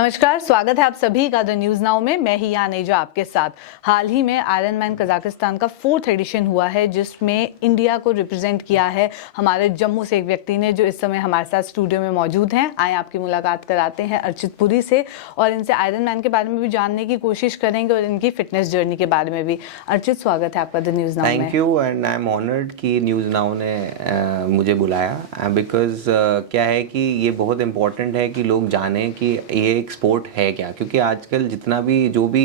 नमस्कार, स्वागत है आप सभी का द न्यूज नाउ में। मैं ही नेजा आपके साथ। हाल ही में आयरनमैन कजाकिस्तान का 4th एडिशन हुआ है, जिसमें इंडिया को रिप्रेजेंट किया है हमारे जम्मू से एक व्यक्ति ने, जो इस समय हमारे साथ स्टूडियो में मौजूद हैं। आए आपकी मुलाकात कराते हैं अर्चित पुरी से और इनसे आयरनमैन के बारे में भी जानने की कोशिश करेंगे और इनकी फिटनेस जर्नी के बारे में भी। अर्चित, स्वागत है आपका द न्यूज नाउ में। Thank you and I am honoured कि न्यूज़ नाउ ने मुझे बुलाया, बिकॉज क्या है कि ये बहुत इम्पोर्टेंट है कि लोग जानें कि ये एक स्पोर्ट है क्या, क्योंकि आजकल जितना भी जो भी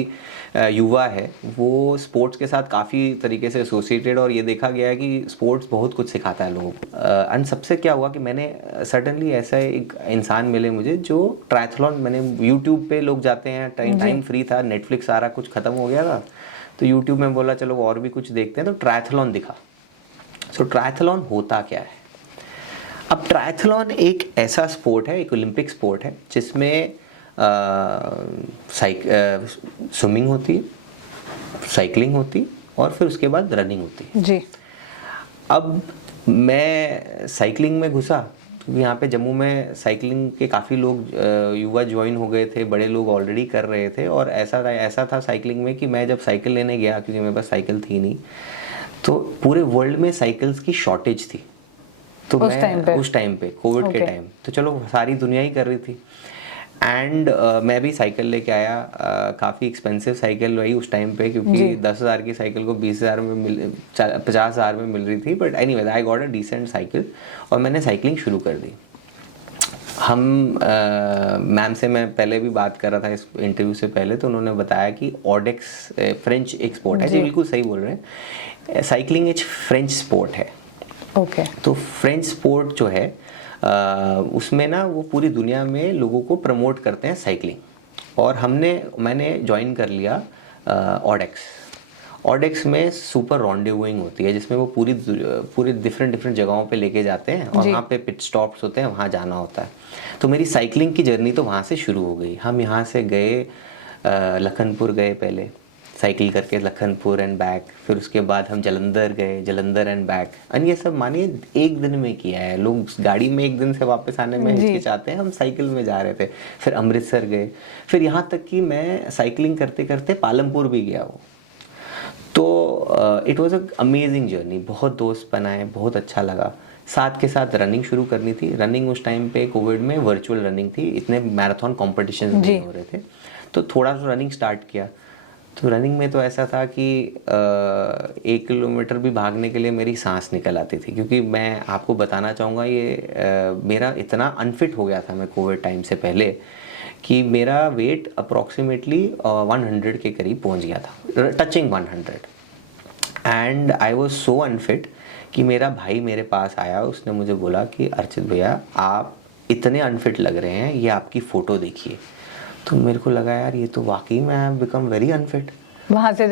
युवा है वो स्पोर्ट्स के साथ काफ़ी तरीके से एसोसिएटेड, और ये देखा गया है कि स्पोर्ट्स बहुत कुछ सिखाता है लोगों को। एंड सबसे क्या हुआ कि मैंने सडनली ऐसा एक इंसान मिले मुझे जो ट्रायथलॉन, मैंने यूट्यूब पे लोग जाते हैं, टाइम फ्री था, नेटफ्लिक्स सारा कुछ ख़त्म हो गया था, तो यूट्यूब में बोला चलो और भी कुछ देखते हैं, तो ट्रायथलॉन दिखा। सो ट्रायथलॉन होता क्या है? अब ट्रायथलॉन एक ऐसा स्पोर्ट है, एक ओलंपिक स्पोर्ट है, जिसमें स्विमिंग होती है, साइकिलिंग होती है और फिर उसके बाद रनिंग होती है जी। अब मैं साइकिलिंग में घुसा क्योंकि यहाँ पे जम्मू में साइकिलिंग के काफ़ी लोग युवा ज्वाइन हो गए थे, बड़े लोग ऑलरेडी कर रहे थे। और ऐसा था साइकिलिंग में कि मैं जब साइकिल लेने गया, क्योंकि मेरे पास साइकिल थी नहीं, तो पूरे वर्ल्ड में साइकिल्स की शॉर्टेज थी। तो उस टाइम पे कोविड के टाइम, तो चलो सारी दुनिया ही कर रही थी। एंड मैं भी साइकिल लेके आया, काफ़ी एक्सपेंसिव साइकिल रही उस टाइम पे, क्योंकि 10,000 की साइकिल को 20,000 में 50,000 में मिल रही थी। But anyways I got a decent cycle और मैंने साइकिलिंग शुरू कर दी। हम मैम से मैं पहले भी बात कर रहा था इस इंटरव्यू से पहले, तो उन्होंने बताया कि ऑडेक्स फ्रेंच एक स्पोर्ट है। जी बिल्कुल सही बोल रहे हैं, साइकिलिंग एक फ्रेंच स्पोर्ट है। ओके। तो फ्रेंच स्पोर्ट जो है उसमें ना वो पूरी दुनिया में लोगों को प्रमोट करते हैं साइकिलिंग। और मैंने ज्वाइन कर लिया ऑडेक्स में सुपर रॉन्डेवूइंग होती है, जिसमें वो पूरी डिफरेंट जगहों पे लेके जाते हैं और वहाँ पे पिट स्टॉप्स होते हैं, वहाँ जाना होता है। तो मेरी साइकिलिंग की जर्नी तो वहाँ से शुरू हो गई। हम यहाँ से गए, लखनपुर गए, पहले साइकिल करके लखनपुर एंड बैक, फिर उसके बाद हम जलंधर गए, जलंधर एंड बैक। एंड ये सब मानिए एक दिन में किया है। लोग गाड़ी में एक दिन से वापस आने में हिचकिचाते हैं, हम साइकिल में जा रहे थे। फिर अमृतसर गए, फिर यहाँ तक कि मैं साइकिलिंग करते करते पालमपुर भी गया हूँ। तो it was a amazing journey. बहुत दोस्त बनाए, बहुत अच्छा लगा। साथ के साथ रनिंग शुरू करनी थी। रनिंग उस टाइम पे कोविड में वर्चुअल रनिंग थी, इतने मैराथन कॉम्पिटिशन नहीं हो रहे थे, तो थोड़ा सा रनिंग स्टार्ट किया। तो रनिंग में तो ऐसा था कि 1 किलोमीटर भी भागने के लिए मेरी सांस निकल आती थी, क्योंकि मैं आपको बताना चाहूँगा ये मेरा इतना अनफिट हो गया था मैं कोविड टाइम से पहले, कि मेरा वेट अप्रॉक्सीमेटली 100 के करीब पहुँच गया था, touching 100। And I was so unfit कि मेरा भाई मेरे पास आया, उसने मुझे बोला कि अर्चित भैया आप इतने अनफिट लग रहे हैं, ये आपकी फ़ोटो देखिए। तो मेरे को लगा यार ये तो वाकई में I have become very unfit. वहाँ से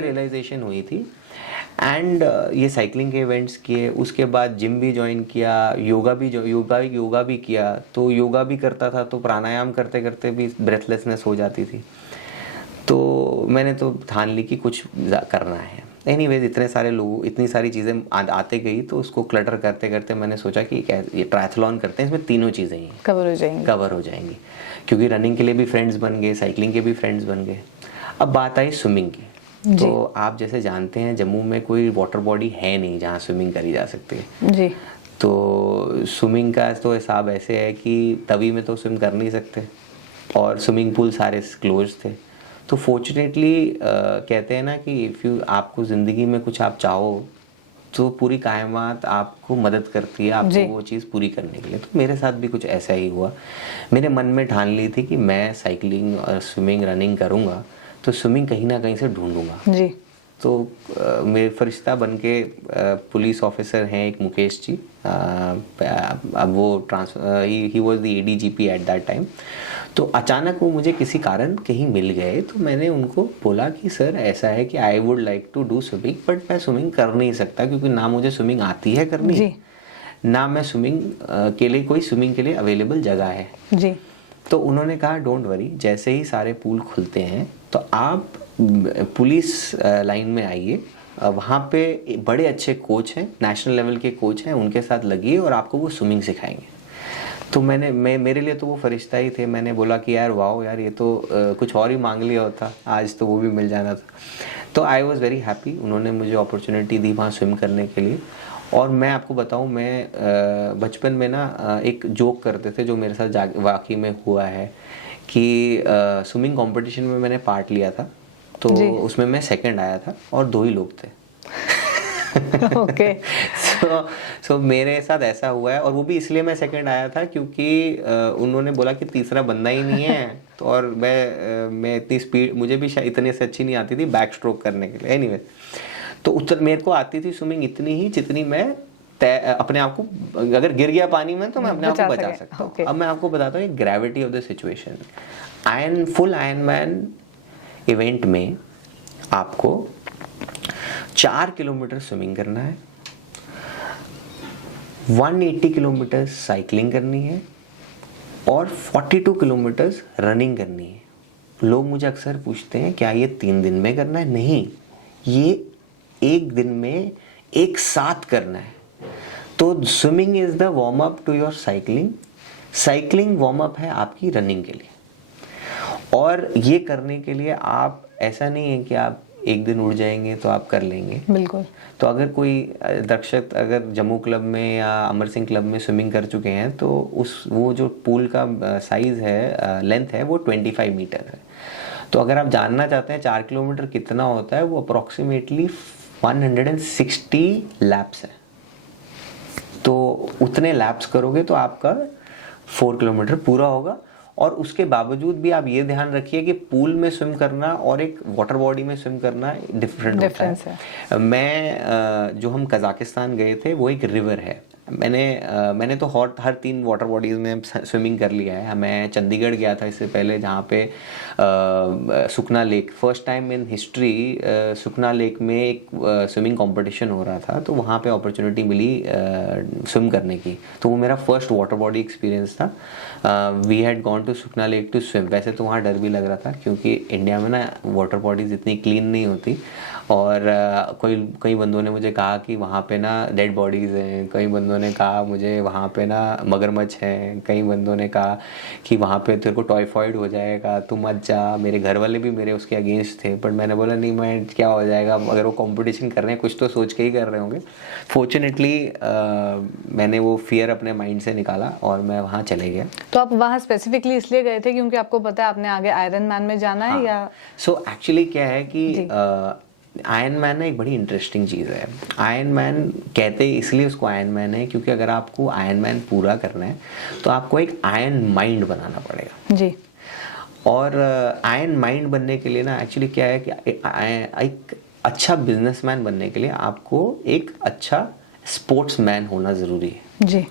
रियलाइजेशन हुई थी। एंड ये साइकिलिंग के इवेंट्स किए, उसके बाद जिम भी ज्वाइन किया, योगा भी किया। तो योगा भी करता था, तो प्राणायाम करते करते भी ब्रेथलेसनेस हो जाती थी। तो मैंने तो ठान ली कि कुछ करना है। एनीवेज इतने सारे लोग, इतनी सारी चीज़ें आते गई, तो उसको क्लटर करते करते मैंने सोचा कि ये ट्रायथलॉन करते हैं, इसमें तीनों चीज़ें ही कवर हो जाएंगी, क्योंकि रनिंग के लिए भी फ्रेंड्स बन गए, साइकिलिंग के भी फ्रेंड्स बन गए। अब बात आई स्विमिंग की। तो आप जैसे जानते हैं जम्मू में कोई वाटर बॉडी है नहीं जहाँ स्विमिंग करी जा सकती है जी। तो स्विमिंग का तो हिसाब ऐसे है कि तवी में तो स्विम कर नहीं सकते, और स्विमिंग पूल सारे क्लोज थे। तो फॉर्चुनेटली कहते हैं ना कि आपको ज़िंदगी में कुछ आप चाहो तो पूरी कायनात आपको मदद करती है आपको वो चीज़ पूरी करने के लिए। तो मेरे साथ भी कुछ ऐसा ही हुआ। मेरे मन में ठान ली थी कि मैं साइकिलिंग और स्विमिंग रनिंग करूँगा, तो स्विमिंग कहीं ना कहीं से ढूंढूंगा जी। तो मेरे फरिश्ता बन के पुलिस ऑफिसर हैं एक मुकेश जी, अब वो he was the ADGP at that time. तो अचानक वो मुझे किसी कारण कहीं मिल गए, तो मैंने उनको बोला कि सर ऐसा है कि I would like to do swimming, but मैं स्विमिंग कर नहीं सकता, क्योंकि ना मुझे स्विमिंग आती है करनी जी। ना मैं स्विमिंग के लिए कोई स्विमिंग के लिए अवेलेबल जगह है जी। तो उन्होंने कहा डोंट वरी, जैसे ही सारे पूल खुलते हैं तो आप पुलिस लाइन में आइए, वहाँ पे बड़े अच्छे कोच हैं, नेशनल लेवल के कोच हैं, उनके साथ लगिए और आपको वो स्विमिंग सिखाएंगे। तो मेरे लिए तो वो फरिश्ता ही थे। मैंने बोला कि यार वाह यार, ये तो कुछ और ही मांग लिया होता, आज तो वो भी मिल जाना था। तो आई वॉज़ वेरी हैप्पी, उन्होंने मुझे अपॉर्चुनिटी दी वहाँ स्विम करने के लिए। और मैं आपको बताऊँ, मैं बचपन में ना एक जोक करते थे जो मेरे साथ वाकई में हुआ है कि स्विमिंग कंपटीशन में मैंने पार्ट लिया था, तो उसमें मैं सेकंड आया था और 2 ही लोग थे। ओके। सो मेरे साथ ऐसा हुआ है, और वो भी इसलिए मैं सेकंड आया था क्योंकि उन्होंने बोला कि तीसरा बंदा ही नहीं है। तो और मैं इतनी स्पीड, मुझे भी शायद इतने से अच्छी नहीं आती थी बैक स्ट्रोक करने के लिए। एनीवे, तो मेरे को आती थी स्विमिंग इतनी ही जितनी मैं अपने आप को, अगर गिर गया पानी में तो मैं अपने आप को बचा सकता हूँ। अब मैं आपको बताता हूँ gravity of the situation. Full iron man event में आपको 4 किलोमीटर स्विमिंग करना है, 180 किलोमीटर साइकिलिंग करनी है और 42 किलोमीटर रनिंग करनी है। लोग मुझे अक्सर पूछते हैं क्या ये 3 दिन में करना है? नहीं, ये 1 दिन में एक साथ करना है। तो swimming is the warm up to your cycling, cycling warm up है आपकी रनिंग के लिए। और ये करने के लिए आप, ऐसा नहीं है कि आप एक दिन उड़ जाएंगे तो आप कर लेंगे। बिल्कुल। तो अगर कोई दर्शक अगर जम्मू क्लब में या अमर सिंह क्लब में स्विमिंग कर चुके हैं तो वो जो पूल का साइज है, लेंथ है, वो 25 मीटर है। तो अगर आप जानना चाहते हैं 4 किलोमीटर कितना होता है, वो अप्रोक्सीमेटली 160 लैप्स है। तो उतने लैप्स करोगे तो आपका 4 किलोमीटर पूरा होगा। और उसके बावजूद भी आप ये ध्यान रखिए कि पूल में स्विम करना और एक वाटर बॉडी में स्विम करना डिफरेंट होता है। मैं जो हम कजाकिस्तान गए थे, वो एक रिवर है। मैंने तो हर 3 वाटर बॉडीज़ में स्विमिंग कर लिया है। मैं चंडीगढ़ गया था इससे पहले, जहाँ पे Sukhna lake, first time in history Sukhna lake में एक स्विमिंग कंपटीशन हो रहा था, तो वहाँ पे अपॉर्चुनिटी मिली स्विम करने की। तो वो मेरा फर्स्ट वाटर बॉडी एक्सपीरियंस था। We had gone to Sukhna lake to swim. वैसे तो वहाँ डर भी लग रहा था क्योंकि इंडिया में ना वाटर बॉडीज़ इतनी क्लीन नहीं होती, और कई बंदों ने मुझे कहा कि वहाँ पे ना डेड बॉडीज़ हैं, कई बंदों ने कहा मुझे वहाँ पे ना मगरमच्छ हैं, कई बंदों ने कहा कि वहाँ पे तेरे को टाइफाइड हो जाएगा, तू मत जा। मेरे घर वाले भी मेरे उसके अगेंस्ट थे, बट मैंने बोला नहीं, मैं क्या हो जाएगा, अगर वो कंपटीशन कर रहे हैं कुछ तो सोच के ही कर रहे होंगे। फॉर्चुनेटली मैंने वो फियर अपने माइंड से निकाला और मैं वहाँ चले गया। तो आप वहाँ स्पेसिफिकली इसलिए गए थे क्योंकि आपको पता है आपने आगे आयरन मैन में जाना है? या सो एक्चुअली क्या है कि आयरन मैन ना एक बड़ी इंटरेस्टिंग चीज़ है। आयरन मैन कहते इसलिए उसको आयरन मैन है क्योंकि अगर आपको आयरन मैन पूरा करना है तो आपको एक आयरन माइंड बनाना पड़ेगा जी। और आयरन माइंड बनने के लिए ना एक्चुअली क्या है कि एक अच्छा बिजनेसमैन बनने के लिए आपको एक अच्छा स्पोर्ट्समैन होना ज़रूरी है जी।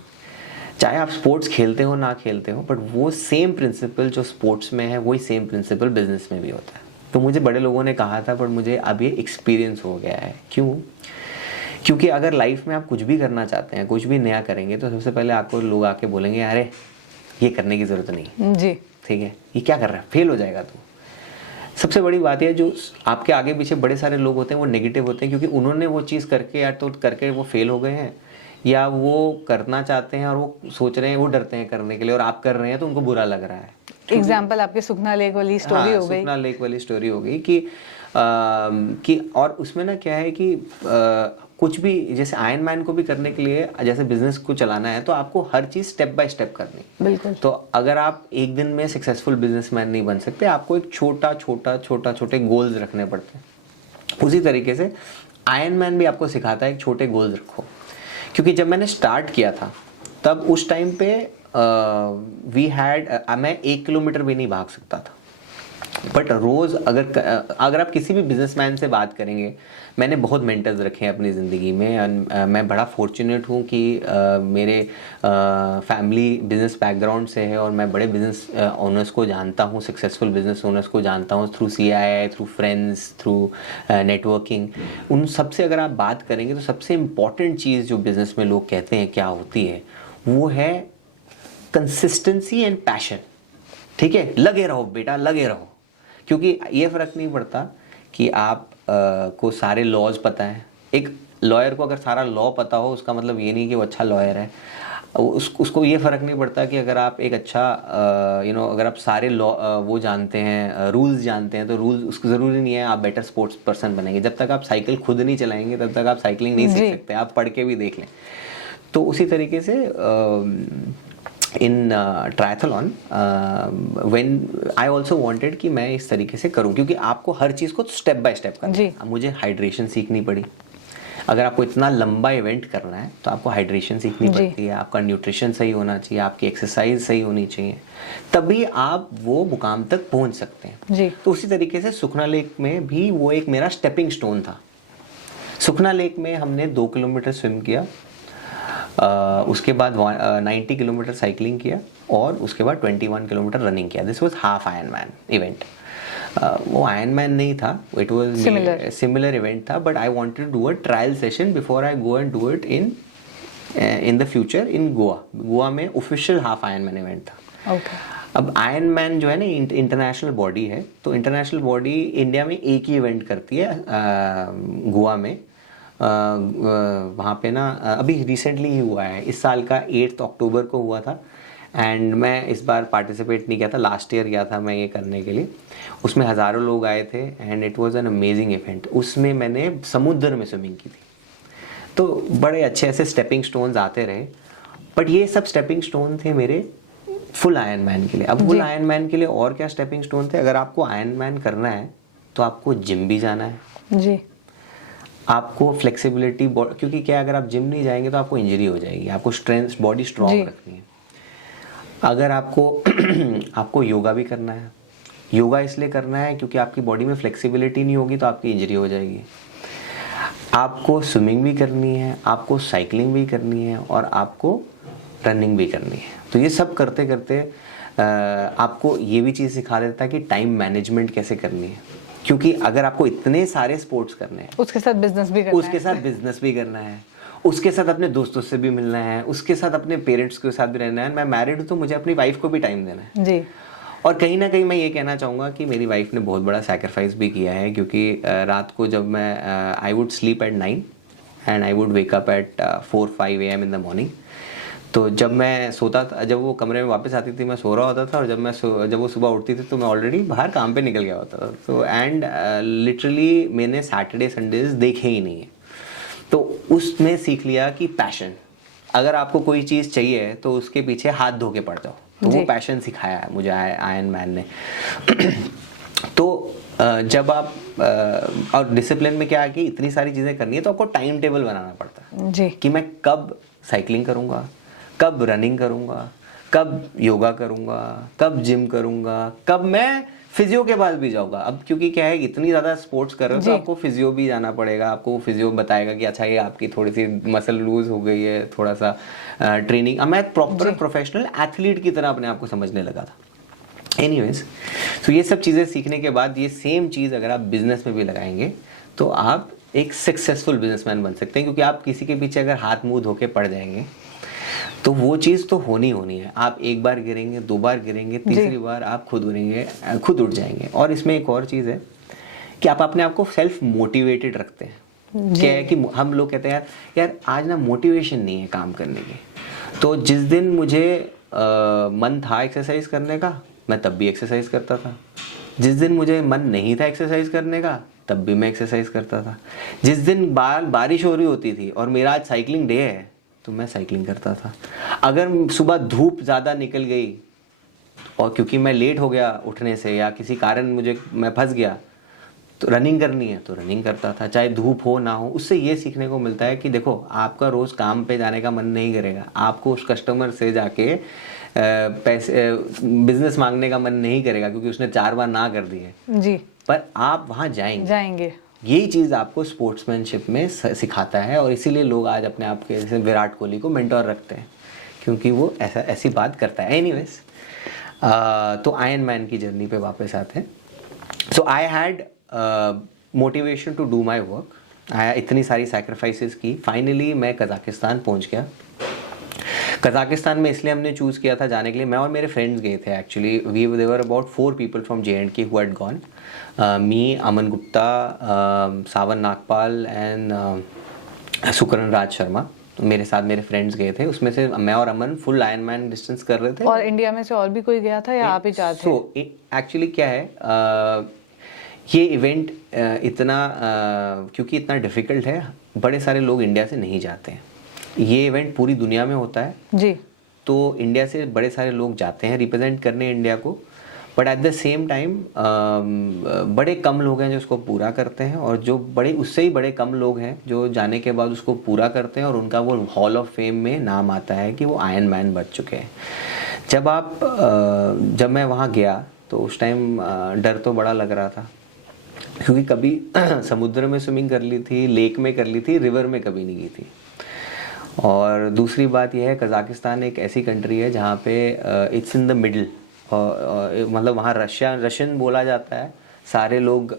चाहे आप स्पोर्ट्स खेलते हो ना खेलते हो, बट वो सेम प्रिंसिपल जो स्पोर्ट्स में है वही सेम प्रिंसिपल बिजनेस में भी होता है। तो मुझे बड़े लोगों ने कहा था, पर मुझे अब ये एक्सपीरियंस हो गया है। क्यों? क्योंकि अगर लाइफ में आप कुछ भी करना चाहते हैं, कुछ भी नया करेंगे, तो सबसे पहले आपको लोग आके बोलेंगे अरे ये करने की ज़रूरत नहीं जी, ठीक है, ये क्या कर रहा है, फेल हो जाएगा तू। सबसे बड़ी बात है जो आपके आगे पीछे बड़े सारे लोग होते हैं वो नेगेटिव होते हैं, क्योंकि उन्होंने वो चीज़ करके या तो करके वो फेल हो गए हैं, या वो करना चाहते हैं और वो सोच रहे हैं, वो डरते हैं करने के लिए, और आप कर रहे हैं तो उनको बुरा लग रहा है। एग्जाम्पल आपके सुखना लेक वाली स्टोरी हो गई। सुखना लेक वाली स्टोरी हो गई कि और उसमें ना क्या है कि कुछ भी, जैसे आयरन मैन को भी करने के लिए, जैसे बिजनेस को चलाना है, तो आपको हर चीज़ स्टेप बाय स्टेप करनी। बिल्कुल। तो अगर आप एक दिन में सक्सेसफुल बिजनेसमैन नहीं बन सकते, आपको एक छोटे गोल्स रखने पड़ते हैं। उसी तरीके से आयरन मैन भी आपको सिखाता है एक छोटे गोल्स रखो। क्योंकि जब मैंने स्टार्ट किया था तब उस टाइम पे मैं 1 किलोमीटर भी नहीं भाग सकता था, बट रोज़ अगर आप किसी भी बिजनेसमैन से बात करेंगे, मैंने बहुत मेंटर्स रखे हैं अपनी ज़िंदगी में। मैं बड़ा फॉर्चुनेट हूँ कि मेरे फैमिली बिजनेस बैकग्राउंड से है और मैं बड़े बिजनेस ओनर्स को जानता हूँ, सक्सेसफुल बिजनेस ओनर्स को जानता हूँ through CII, through friends, through networking. उन सबसे अगर आप बात करेंगे तो सबसे इम्पॉर्टेंट चीज़ जो बिज़नेस में लोग कहते हैं क्या होती है, वो है कंसिस्टेंसी एंड पैशन। ठीक है, लगे रहो बेटा, लगे रहो। क्योंकि ये फ़र्क नहीं पड़ता कि आप को सारे लॉज पता है। एक लॉयर को अगर सारा लॉ पता हो, उसका मतलब ये नहीं कि वो अच्छा लॉयर है। उसको ये फ़र्क नहीं पड़ता कि अगर आप एक अच्छा अगर आप सारे लॉ वो जानते हैं, रूल्स जानते हैं, तो रूल्स उसको ज़रूरी नहीं है आप बेटर स्पोर्ट्स पर्सन बनेंगे। जब तक आप साइकिल खुद नहीं चलाएंगे तब तक आप साइकिलिंग नहीं सीख सकते, आप पढ़ के भी देख लें। तो उसी तरीके से in triathlon when I also wanted कि मैं इस तरीके से करूं, क्योंकि आपको हर चीज़ को स्टेप बाय स्टेप करना है। अब मुझे हाइड्रेशन सीखनी पड़ी। अगर आपको इतना लंबा इवेंट करना है तो आपको हाइड्रेशन सीखनी पड़ती है, आपका न्यूट्रिशन सही होना चाहिए, आपकी एक्सरसाइज सही होनी चाहिए, तभी आप वो मुकाम तक पहुंच सकते हैं जी। तो उसी तरीके से सुखना लेक में भी वो एक मेरा स्टेपिंग स्टोन था। सुखना लेक में हमने 2 किलोमीटर स्विम किया, उसके बाद 90 किलोमीटर साइकिलिंग किया और उसके बाद 21 किलोमीटर रनिंग किया। This was half Ironman event. वो आयरनमैन नहीं था, इट वाज सिमिलर इवेंट था, but I wanted to do a trial session before I go and do it in the future in Goa में ऑफिशियल हाफ आयरनमैन इवेंट था। अब Ironman जो है ना इंटरनेशनल बॉडी है, तो इंटरनेशनल बॉडी इंडिया में एक ही इवेंट करती है गोवा में। वहाँ पे ना अभी रिसेंटली ही हुआ है, इस साल का 8 अक्टूबर को हुआ था, एंड मैं इस बार पार्टिसिपेट नहीं किया था, लास्ट ईयर गया था मैं ये करने के लिए। उसमें हज़ारों लोग आए थे and it was an amazing event. उसमें मैंने समुद्र में स्विमिंग की थी, तो बड़े अच्छे ऐसे स्टेपिंग स्टोन्स आते रहे, बट ये सब स्टेपिंग स्टोन थे मेरे फुल आयरनमैन के लिए। अब फुल आयरनमैन के लिए और क्या स्टेपिंग स्टोन थे? अगर आपको आयरनमैन करना है तो आपको जिम भी जाना है जी। आपको फ्लेक्सिबिलिटी, क्योंकि क्या अगर आप जिम नहीं जाएंगे तो आपको इंजरी हो जाएगी, आपको स्ट्रेंथ बॉडी स्ट्रॉन्ग रखनी है। अगर आपको योगा भी करना है, योगा इसलिए करना है क्योंकि आपकी बॉडी में फ्लेक्सिबिलिटी नहीं होगी तो आपकी इंजरी हो जाएगी। आपको स्विमिंग भी करनी है, आपको साइकिलिंग भी करनी है और आपको रनिंग भी करनी है। तो ये सब करते करते आपको ये भी चीज़ सिखा देता है कि टाइम मैनेजमेंट कैसे करनी है, क्योंकि अगर आपको इतने सारे स्पोर्ट्स करने हैं, उसके साथ बिजनेस भी करना है, उसके साथ अपने दोस्तों से भी मिलना है, उसके साथ अपने पेरेंट्स के साथ भी रहना है। मैं मैरिड हूँ तो मुझे अपनी वाइफ को भी टाइम देना है जी। और कहीं ना कहीं मैं ये कहना चाहूँगा कि मेरी वाइफ ने बहुत बड़ा सैक्रिफाइस भी किया है, क्योंकि रात को जब मैं I would sleep at 9 and I would wake up at 4-5 AM in the morning. तो जब मैं सोता था, जब वो कमरे में वापस आती थी मैं सो रहा होता था, और जब वो सुबह उठती थी तो मैं ऑलरेडी बाहर काम पे निकल गया होता था। तो एंड लिटरली मैंने सैटरडे संडेज देखे ही नहीं है। तो उसमें सीख लिया कि पैशन, अगर आपको कोई चीज़ चाहिए तो उसके पीछे हाथ धो के पड़ जाओ। तो वो पैशन सिखाया है मुझे आयरनमैन ने। तो जब आप और डिसिप्लिन में क्या है कि इतनी सारी चीज़ें करनी है तो आपको टाइम टेबल बनाना पड़ता है जी, कि मैं कब साइकिलिंग करूँगा, कब रनिंग करूँगा, कब योगा करूँगा, कब जिम करूँगा, कब मैं फिजियो के पास भी जाऊँगा। अब क्योंकि क्या है इतनी ज़्यादा स्पोर्ट्स कर रहे हो तो आपको फिजियो भी जाना पड़ेगा। आपको फिजियो बताएगा कि अच्छा ये आपकी थोड़ी सी मसल लूज हो गई है, थोड़ा सा ट्रेनिंग। अब मैं प्रॉपर प्रोफेशनल एथलीट की तरह अपने आप को समझने लगा था। एनीवेज, तो ये सब चीज़ें सीखने के बाद ये सेम चीज़ अगर आप बिजनेस में भी लगाएंगे तो आप एक सक्सेसफुल बिजनेसमैन बन सकते हैं, क्योंकि आप किसी के पीछे अगर हाथ मुंह धो के पड़ जाएंगे तो वो चीज़ तो होनी है। आप एक बार गिरेंगे, 2 बार गिरेंगे, तीसरी बार आप खुद उठ जाएंगे। और इसमें एक और चीज़ है कि आप अपने आप को सेल्फ मोटिवेटेड रखते हैं। क्या है कि हम लोग कहते हैं यार आज ना मोटिवेशन नहीं है काम करने की। तो जिस दिन मुझे मन था एक्सरसाइज करने का मैं तब भी एक्सरसाइज करता था, जिस दिन मुझे मन नहीं था एक्सरसाइज करने का तब भी मैं एक्सरसाइज करता था। जिस दिन बारिश हो रही होती थी और मेरा आज साइकिलिंग डे है तो मैं साइकिलिंग करता था। अगर सुबह धूप ज़्यादा निकल गई और क्योंकि मैं लेट हो गया उठने से या किसी कारण मैं फंस गया तो रनिंग करनी है तो रनिंग करता था, चाहे धूप हो ना हो। उससे ये सीखने को मिलता है कि देखो आपका रोज़ काम पे जाने का मन नहीं करेगा, आपको उस कस्टमर से जाके पैसे बिजनेस मांगने का मन नहीं करेगा क्योंकि उसने 4 बार ना कर दी है जी, पर आप वहाँ जाएंगे। यही चीज़ आपको स्पोर्ट्समैनशिप में सिखाता है और इसीलिए लोग आज अपने आप के जैसे विराट कोहली को मेंटोर रखते हैं क्योंकि वो ऐसी बात करता है। एनीवेज, तो आयरनमैन की जर्नी पे वापस आते हैं। So I had motivation to do my work. इतनी सारी सैक्रिफाइसेस की, फाइनली मैं कज़ाकिस्तान पहुंच गया। कज़ाकिस्तान में इसलिए हमने चूज़ किया था जाने के लिए, मैं और मेरे फ्रेंड्स गए थे actually. They were about 4 people from J&K who had gone, me, Aman Gupta, Sawan Nagpal and Sukaran Raj Sharma. मेरे साथ मेरे फ्रेंड्स गए थे, उसमें से मैं और अमन फुल आयरन डिस्टेंस कर रहे थे। और इंडिया में से और भी कोई गया था या आप ही चार थे? सो एक्चुअली क्या है, ये इवेंट इतना क्योंकि इतना डिफिकल्ट है, बड़े सारे लोग इंडिया से नहीं जाते हैं। ये इवेंट पूरी दुनिया में होता है जी। तो इंडिया से बड़े सारे लोग जाते हैं रिप्रेजेंट करने इंडिया को, but at the same time बड़े कम लोग हैं जो उसको पूरा करते हैं, और जो बड़े उससे ही बड़े कम लोग हैं जो जाने के बाद उसको पूरा करते हैं और उनका वो हॉल ऑफ फेम में नाम आता है कि वो आयरन मैन बन चुके हैं। जब मैं वहाँ गया तो उस टाइम डर तो बड़ा लग रहा था, क्योंकि कभी समुद्र में स्विमिंग कर ली थी, लेक में कर ली थी, रिवर में कभी नहीं की थी। और दूसरी बात यह है, कज़ाकिस्तान एक ऐसी कंट्री है जहाँ पे इट्स इन द मिडल, मतलब वहाँ रशियन बोला जाता है, सारे लोग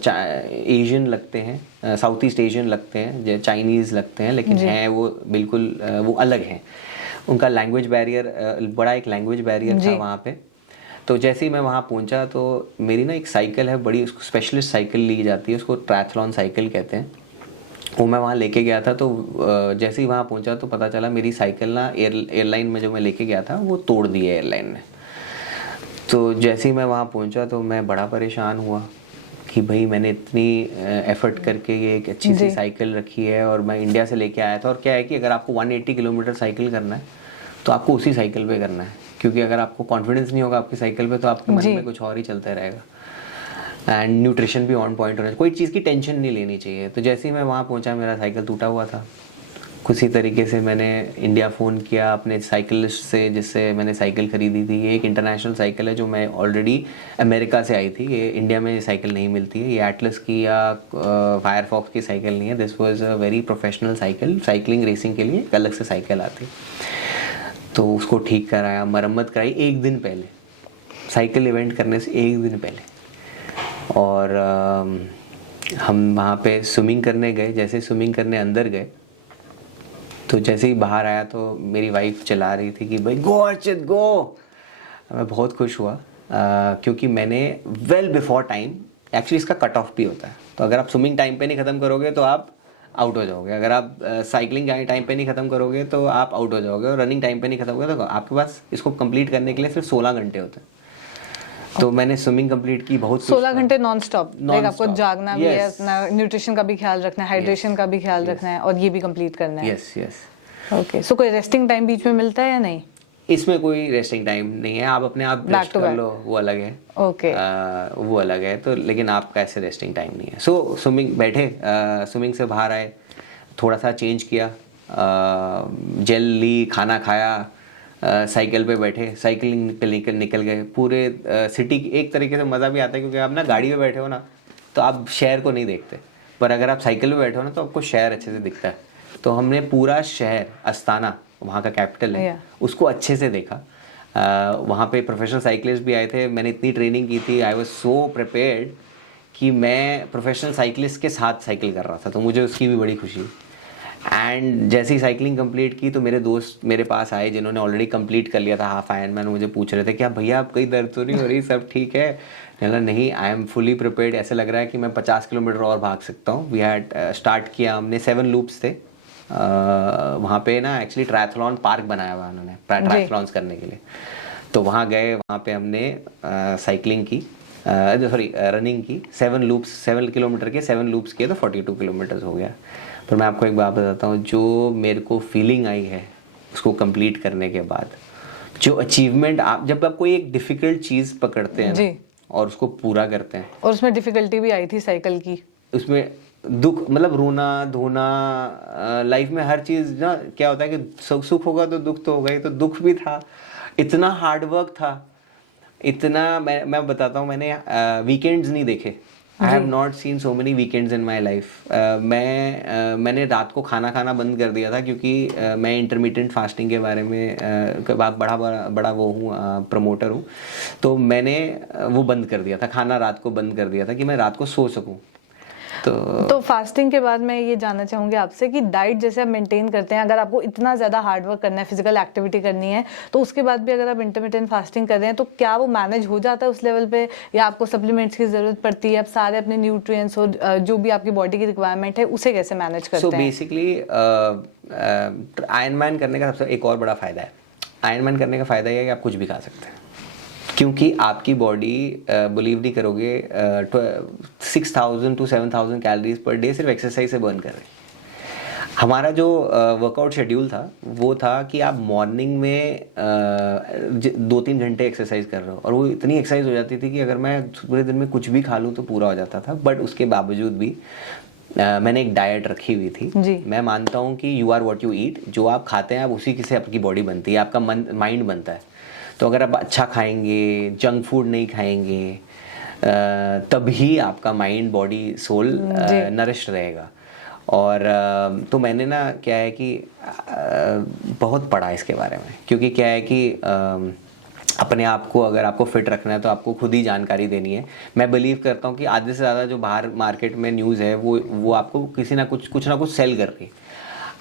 एशियन लगते हैं, साउथ ईस्ट एशियन लगते हैं, चाइनीज़ लगते हैं, लेकिन हैं वो बिल्कुल वो अलग हैं। उनका लैंग्वेज बैरियर, बड़ा एक लैंग्वेज बैरियर था वहाँ पे। तो जैसे ही मैं वहाँ पहुँचा तो मेरी ना एक साइकिल है बड़ी, उसको स्पेशलिस्ट साइकिल ली जाती है, उसको ट्रायथलॉन साइकिल कहते हैं, वो मैं वहाँ लेके गया था। तो जैसे ही वहाँ पहुँचा तो पता चला मेरी साइकिल ना एयरलाइन में जो मैं लेके गया था वो तोड़ दी है एयरलाइन ने। तो जैसे ही मैं वहाँ पहुँचा तो मैं बड़ा परेशान हुआ कि भाई मैंने इतनी एफर्ट करके ये एक अच्छी सी साइकिल रखी है और मैं इंडिया से लेके आया था। और क्या है कि अगर आपको 180 किलोमीटर साइकिल करना है तो आपको उसी साइकिल पे करना है, क्योंकि अगर आपको कॉन्फिडेंस नहीं होगा आपकी साइकिल पे तो आपके मन में कुछ और ही चलता रहेगा। एंड न्यूट्रिशन भी ऑन पॉइंट होना चाहिए, कोई चीज़ की टेंशन नहीं लेनी चाहिए। तो जैसे ही मैं वहाँ पहुँचा मेरा साइकिल टूटा हुआ था। कुछ ही तरीके से मैंने इंडिया फ़ोन किया अपने साइकिलिस्ट से जिससे मैंने साइकिल ख़रीदी थी। ये एक इंटरनेशनल साइकिल है जो मैं ऑलरेडी अमेरिका से आई थी, ये इंडिया में ये साइकिल नहीं मिलती है। ये एटलस की या फायरफॉक्स की साइकिल नहीं है, this was a very professional cycle. Cycling racing के लिए एक अलग से साइकिल आती। तो उसको ठीक कराया, मरम्मत कराई एक दिन पहले, साइकिल इवेंट करने से एक दिन पहले। और हम वहाँ पे स्विमिंग करने गए। जैसे स्विमिंग करने अंदर गए तो जैसे ही बाहर आया तो मेरी वाइफ चला रही थी कि भाई गो अर्चित गो। मैं बहुत खुश हुआ क्योंकि मैंने वेल बिफोर टाइम, एक्चुअली इसका कट ऑफ भी होता है, तो अगर आप स्विमिंग टाइम पे नहीं ख़त्म करोगे तो आप आउट हो जाओगे, अगर आप साइकिलिंग टाइम पे नहीं ख़त्म करोगे तो आप आउट हो जाओगे, और रनिंग टाइम पे नहीं ख़त्म करोगे तो आपके पास इसको कंप्लीट करने के लिए सिर्फ 16 घंटे होते हैं। तो मैंने स्विमिंग कंप्लीट की, बहुत 16 घंटे नॉन स्टॉप, लाइक आपको जागना भी है, Yes. अपना न्यूट्रिशन का भी ख्याल रखना है, हाइड्रेशन का भी ख्याल रखना है, और ये भी कंप्लीट करना है। Yes yes. ओके, सो कोई रेस्टिंग टाइम बीच में मिलता है या नहीं? इसमें कोई रेस्टिंग टाइम नहीं है, आप अपने आप रेस्ट कर लो, वो अलग है। ओके, वो अलग है। तो लेकिन आपका ऐसे रेस्टिंग टाइम नहीं है। सो स्विमिंग बैठे, स्विमिंग से बाहर आए, थोड़ा सा चेंज किया, जेल ली, खाना खाया, साइकिल पे बैठे, साइकिलिंग पे निकल गए पूरे सिटी। एक तरीके से मज़ा भी आता है क्योंकि आप ना गाड़ी में बैठे हो ना तो आप शहर को नहीं देखते, पर अगर आप साइकिल पे बैठे हो ना तो आपको शहर अच्छे से दिखता है। तो हमने पूरा शहर, अस्ताना वहाँ का कैपिटल है, उसको अच्छे से देखा। वहाँ पे प्रोफेशनल साइकिलिस्ट भी आए थे। मैंने इतनी ट्रेनिंग की थी, आई वाज सो प्रिपेयर्ड कि मैं प्रोफेशनल साइकिलिस्ट के साथ साइकिल कर रहा था, तो मुझे उसकी भी बड़ी खुशी। एंड जैसे ही साइकिलिंग कंप्लीट की तो मेरे दोस्त मेरे पास आए जिन्होंने ऑलरेडी कंप्लीट कर लिया था हाफ आयरनमैन। मुझे पूछ रहे थे क्या भैया आप कहीं दर्द तो नहीं हो रही, सब ठीक है? नहीं, आई एम फुली प्रिपेयर्ड, ऐसे लग रहा है कि मैं 50 किलोमीटर और भाग सकता हूँ। वी हैड स्टार्ट किया हमने, 7 लूप्स थे वहाँ पे ना, एक्चुअली ट्रायथलॉन पार्क बनाया हुआ उन्होंने ट्रायथलॉन्स करने के लिए। तो वहाँ गए, वहाँ पे हमने साइकिलिंग की, सॉरी रनिंग की, 7 लूप्स, 7 किलोमीटर के 7 लूप्स किए तो 42 किलोमीटर्स हो गया। पर मैं आपको एक बात बताता हूँ, जो मेरे को फीलिंग आई है उसको कंप्लीट करने के बाद, जो अचीवमेंट, आप जब आप कोई एक डिफ़िकल्ट चीज़ पकड़ते हैं ना, और उसको पूरा करते हैं, और उसमें डिफ़िकल्टी भी आई थी साइकिल की, उसमें दुख, मतलब रोना धोना, लाइफ में हर चीज़ ना, क्या होता है कि सुख होगा तो दुख तो होगा ही, तो दुख भी था, इतना हार्डवर्क था, इतना मैं बताता हूँ, मैंने वीकेंड्स नहीं देखे। I have not seen so many weekends in my life. मैंने रात को खाना खाना बंद कर दिया था क्योंकि मैं इंटरमिटेंट फास्टिंग के बारे में बड़ा वो हूँ, प्रमोटर हूँ। तो मैंने वो बंद कर दिया था, खाना रात को बंद कर दिया था कि मैं रात को सो सकूँ। तो फास्टिंग के बाद मैं ये जानना चाहूंगी आपसे कि डाइट जैसे आप मेंटेन करते हैं, अगर आपको इतना ज़्यादा हार्ड वर्क करना है, फिजिकल एक्टिविटी करनी है, तो उसके बाद भी अगर आप इंटरमिटेंट फास्टिंग कर रहे हैं तो क्या वो मैनेज हो जाता है उस लेवल पे, या आपको सप्लीमेंट्स की ज़रूरत पड़ती है? आप सारे अपने न्यूट्रिएंट्स और जो भी आपकी बॉडी की रिक्वायरमेंट है उसे कैसे मैनेज करते सो हैं? बेसिकली आयरन मैन करने का सबसे एक और बड़ा फ़ायदा है। आयरन मैन करने का फ़ायदा ये है कि आप कुछ भी खा सकते हैं, क्योंकि आपकी बॉडी बिलीव नहीं करोगे 6000 to 7000 कैलोरीज पर डे सिर्फ एक्सरसाइज से बर्न कर रहे हैं। हमारा जो वर्कआउट शेड्यूल था वो था कि आप मॉर्निंग में 2-3 घंटे एक्सरसाइज कर रहे हो, और वो इतनी एक्सरसाइज हो जाती थी कि अगर मैं पूरे दिन में कुछ भी खा लूँ तो पूरा हो जाता था। बट उसके बावजूद भी मैंने एक डाइट रखी हुई थी जी। मैं मानता हूँ कि you are what you eat, जो आप खाते हैं आप उसी से आपकी बॉडी बनती है, आपका माइंड बनता है। तो अगर आप अच्छा खाएंगे, जंक फूड नहीं खाएंगे, तभी आपका माइंड, बॉडी, सोल नरिश रहेगा। और तो मैंने ना क्या है कि बहुत पढ़ा इसके बारे में, क्योंकि क्या है कि अपने आप को अगर आपको फिट रखना है तो आपको खुद ही जानकारी देनी है। मैं बिलीव करता हूँ कि आधे से ज़्यादा जो बाहर मार्केट में न्यूज़ है वो आपको किसी ना कुछ सेल कर रही है।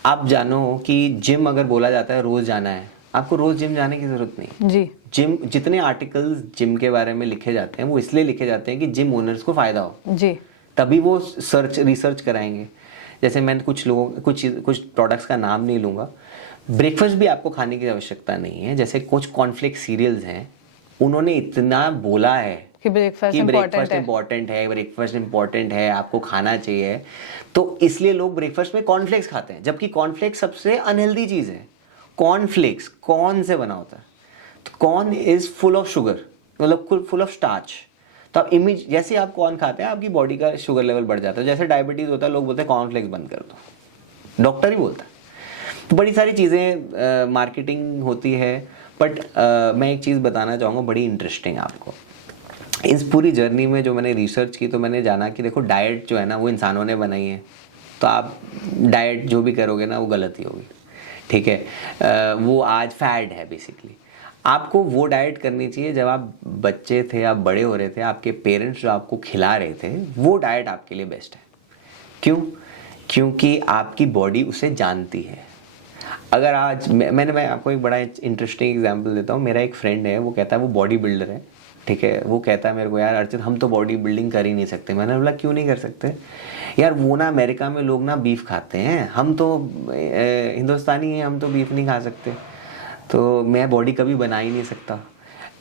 आप जानो कि जिम अगर बोला जाता है रोज़ जाना है, आपको रोज़ जिम जाने की ज़रूरत नहीं जी। जिम, जितने आर्टिकल्स जिम के बारे में लिखे जाते हैं वो इसलिए लिखे जाते हैं कि जिम ओनर्स को फ़ायदा हो जी। तभी वो रिसर्च कराएंगे। जैसे मैं कुछ प्रोडक्ट्स का नाम नहीं लूँगा, ब्रेकफास्ट भी आपको खाने की आवश्यकता नहीं है। जैसे कुछ कॉर्नफ्लेक्स सीरियल्स हैं, उन्होंने इतना बोला है कि ब्रेकफास्ट इंपॉर्टेंट है, ब्रेकफास्ट इंपॉर्टेंट है, आपको खाना चाहिए, तो इसलिए लोग ब्रेकफास्ट में कॉर्नफ्लेक्स खाते हैं, जबकि कॉर्नफ्लेक्स सबसे अनहेल्दी चीज़ है। कॉर्नफ्लेक्स कॉर्न से बना होता है, तो corn is full of sugar, मतलब फुल ऑफ स्टार्च। तो आप जैसे आप कॉर्न खाते हैं आपकी बॉडी का शुगर लेवल बढ़ जाता है। जैसे डायबिटीज होता है, लोग बोलते हैं कॉर्नफ्लेक्स बंद कर दो, डॉक्टर ही बोलता है। तो बड़ी सारी चीज़ें मार्केटिंग होती है। बट मैं एक चीज़ बताना चाहूँगा बड़ी इंटरेस्टिंग आपको। इस पूरी जर्नी में जो मैंने रिसर्च की तो मैंने जाना कि देखो डाइट जो है ना वो इंसानों ने बनाई है, तो आप डाइट जो भी करोगे ना वो गलत ही होगी, ठीक है। वो आज फैड है बेसिकली। आपको वो डाइट करनी चाहिए जब आप बच्चे थे, आप बड़े हो रहे थे, आपके पेरेंट्स जो आपको खिला रहे थे वो डाइट आपके लिए बेस्ट है। क्यों? क्योंकि आपकी बॉडी उसे जानती है। अगर आज मैं आपको एक बड़ा इंटरेस्टिंग एग्जांपल देता हूँ। मेरा एक फ्रेंड है, वो कहता है वो बॉडी बिल्डर है, ठीक है। वो कहता है मेरे को, यार अर्चित हम तो बॉडी बिल्डिंग कर ही नहीं सकते। मैंने बोला क्यों नहीं कर सकते? यार वो ना अमेरिका में लोग ना बीफ खाते हैं, हम तो हिंदुस्तानी हैं, हम तो बीफ नहीं खा सकते, तो मैं बॉडी कभी बना ही नहीं सकता।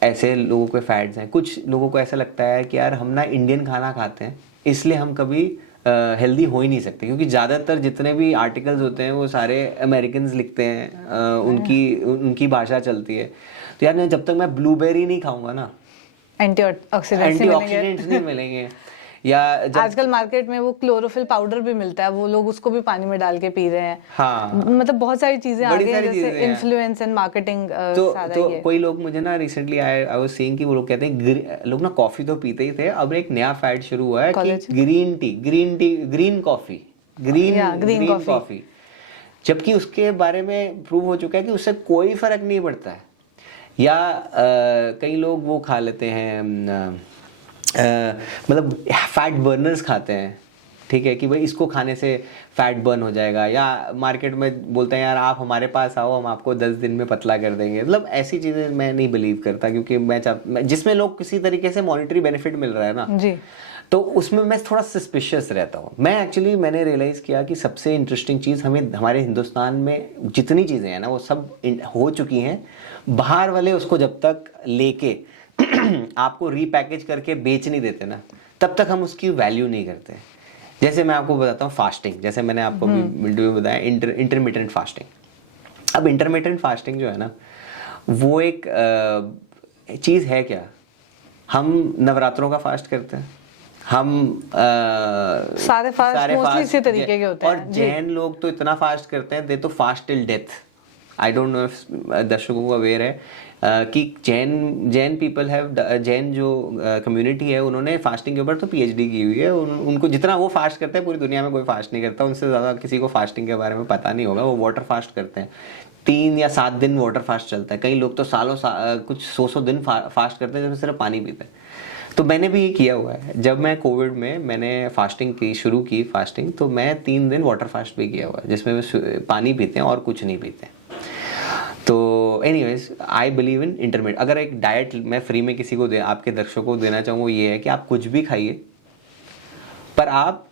ऐसे लोगों के फैट्स हैं। कुछ लोगों को ऐसा लगता है कि यार हम ना इंडियन खाना खाते हैं इसलिए हम कभी हेल्दी हो ही नहीं सकते, क्योंकि ज़्यादातर जितने भी आर्टिकल्स होते हैं वो सारे अमेरिकन लिखते हैं, उनकी भाषा चलती है। तो यार मैं जब तक मैं ब्लूबेरी नहीं खाऊंगा ना, एंटीऑक्सीडेंट्स नहीं मिलेंगे। या आजकल मार्केट में वो क्लोरोफिल पाउडर भी मिलता है, वो लोग उसको भी पानी में डाल के पी रहे हैं। हाँ, मतलब बहुत सारी चीजें आ गई हैं, जैसे इन्फ्लुएंस एंड मार्केटिंग सारा तो ये। कोई लोग मुझे ना रिसेंटली आई वाज सीइंग कि वो लोग कहते हैं लोग ना कॉफी तो पीते ही थे, अब एक नया फैड शुरू हुआ है कि ग्रीन कॉफी, जबकि उसके बारे में प्रूव हो चुका है कि उससे कोई फर्क नहीं पड़ता है। या कई लोग वो खा लेते हैं, मतलब फैट बर्नर्स खाते हैं, ठीक है, कि भाई इसको खाने से फैट बर्न हो जाएगा। या मार्केट में बोलते हैं यार आप हमारे पास आओ, हम आपको 10 दिन में पतला कर देंगे। मतलब ऐसी चीज़ें मैं नहीं बिलीव करता, क्योंकि मैं जिसमें लोग किसी तरीके से मॉनिटरी बेनिफिट मिल रहा है ना जी, तो उसमें मैं थोड़ा सस्पिशियस रहता हूँ। मैंने रियलाइज़ किया कि सबसे इंटरेस्टिंग चीज़ हमें हमारे हिंदुस्तान में जितनी चीज़ें हैं ना वो सब हो चुकी हैं। बाहर वाले उसको जब तक लेके आपको रीपैकेज करके बेच नहीं देते ना, तब तक हम उसकी वैल्यू नहीं करते। जैसे मैं आपको बताता हूँ फास्टिंग, जैसे मैंने आपको वीडियो में बताया इंटरमिटेंट फास्टिंग। अब इंटरमिटेंट फास्टिंग जो है ना वो एक चीज़ है क्या? हम नवरात्रों का फास्ट करते हैं, हम सारे फास्ट इसी तरीके के होते हैं। और जैन लोग तो इतना फास्ट करते हैं, दे तो fast till death. I don't know if दर्शकों को अवेयर है कि जैन पीपल हैव, जैन जो कम्युनिटी है उन्होंने फास्टिंग के ऊपर तो पीएचडी की हुई है। उनको जितना वो फास्ट करते हैं पूरी दुनिया में कोई फास्ट नहीं करता, उनसे ज़्यादा किसी को फास्टिंग के बारे में पता नहीं होगा। वो वाटर फास्ट करते हैं, 3 या 7 दिन वाटर फास्ट चलता है। कई लोग तो सालों कुछ 100 दिन फास्ट करते हैं जिसमें सिर्फ पानी पीते हैं। तो मैंने भी ये किया हुआ है। जब मैं कोविड में मैंने फास्टिंग की शुरू की फास्टिंग, तो मैं 3 दिन वाटर फास्ट भी किया हुआ है, जिसमें पानी पीते हैं और कुछ नहीं पीते। तो anyways I believe in intermediate. अगर एक डाइट मैं फ्री में किसी को आपके दर्शकों को देना चाहूँगा, ये है कि आप कुछ भी खाइए पर आप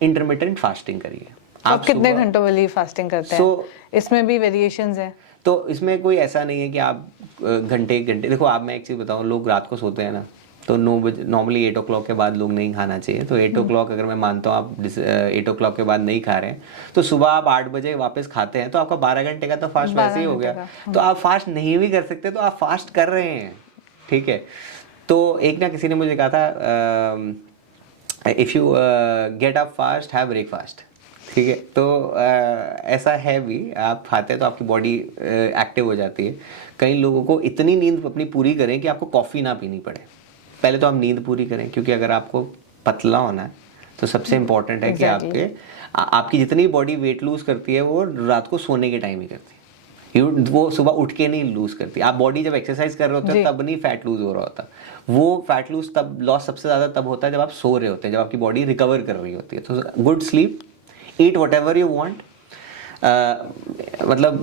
इंटरमिटेंट फास्टिंग करिए। आप कितने घंटों वाली फास्टिंग करते हैं? इसमें भी वेरिएशंस हैं? तो इसमें कोई ऐसा नहीं है कि आप घंटे देखो, आप मैं एक चीज़ बताऊँ, लोग रात को सोते हैं ना, तो 9 बजे नॉर्मली 8 o'clock के बाद लोग नहीं खाना चाहिए। तो 8 o'clock अगर मैं मानता हूँ आप 8 o'clock के बाद नहीं खा रहे हैं, तो सुबह आप 8 बजे वापस खाते हैं, तो आपका 12 घंटे का तो फास्ट वैसे ही हो गया। तो आप फास्ट नहीं भी कर सकते तो आप फास्ट कर रहे हैं, ठीक है। तो एक ना किसी ने मुझे कहा था, if you get up fast have breakfast, ठीक है। तो ऐसा है भी, आप खाते हैं तो आपकी बॉडी एक्टिव हो जाती है। कई लोगों को इतनी नींद अपनी पूरी करें कि आपको कॉफ़ी ना पीनी पड़े। पहले तो आप नींद पूरी करें, क्योंकि अगर आपको पतला होना है तो सबसे इम्पोर्टेंट है कि आपकी जितनी बॉडी वेट लूज करती है वो रात को सोने के टाइम ही करती है, वो सुबह उठ के नहीं लूज करती। आप बॉडी जब एक्सरसाइज कर रहे होते हैं तब नहीं फैट लूज हो रहा होता, वो फैट लूज तब लॉस सबसे ज़्यादा तब होता है जब आप सो रहे होते हैं, जब आपकी बॉडी रिकवर कर रही होती है। तो good sleep, eat whatever you want, मतलब